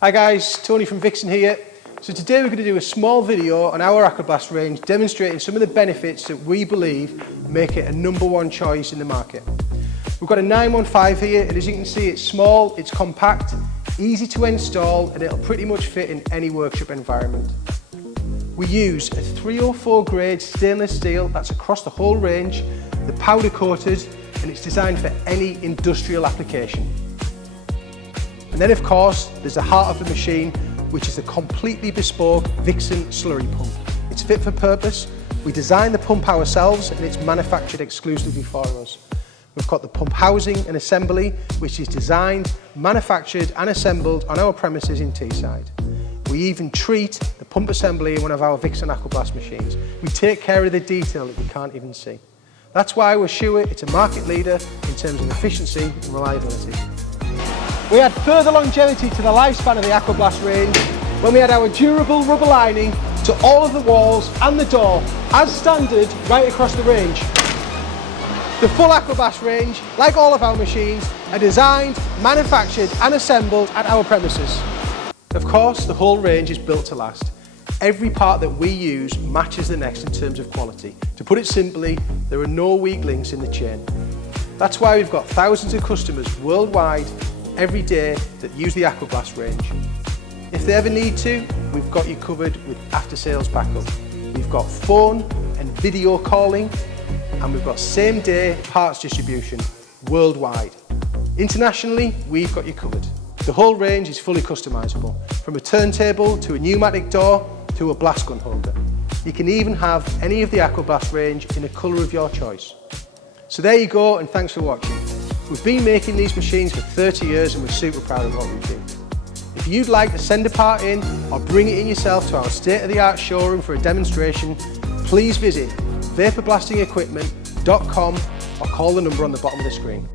Hi guys, Tony from Vixen here. So today we're going to do a small video on our Aquablast range demonstrating some of the benefits that we believe make it a #1 choice in the market. We've got a 915 here, and as you can see it's small, it's compact, easy to install, and it'll pretty much fit in any workshop environment. We use a 304 grade stainless steel that's across the whole range, the powder coated, and it's designed for any industrial application. And then of course, there's the heart of the machine, which is a completely bespoke Vixen Slurry pump. It's fit for purpose. We designed the pump ourselves and it's manufactured exclusively for us. We've got the pump housing and assembly, which is designed, manufactured and assembled on our premises in Teesside. We even treat the pump assembly in one of our Vixen Aquablast machines. We take care of the detail that you can't even see. That's why we're sure it's a market leader in terms of efficiency and reliability. We add further longevity to the lifespan of the Aquablast range when we add our durable rubber lining to all of the walls and the door, as standard right across the range. The full Aquablast range, like all of our machines, are designed, manufactured and assembled at our premises. Of course, the whole range is built to last. Every part that we use matches the next in terms of quality. To put it simply, there are no weak links in the chain. That's why we've got thousands of customers worldwide every day that use the Aquablast range. If they ever need to, we've got you covered with after-sales backup. We've got phone and video calling, and we've got same-day parts distribution worldwide. Internationally, we've got you covered. The whole range is fully customizable, from a turntable to a pneumatic door to a blast gun holder. You can even have any of the Aquablast range in a colour of your choice. So there you go, and thanks for watching. We've been making these machines for 30 years and we're super proud of what we do. If you'd like to send a part in or bring it in yourself to our state-of-the-art showroom for a demonstration, please visit vaporblastingequipment.com or call the number on the bottom of the screen.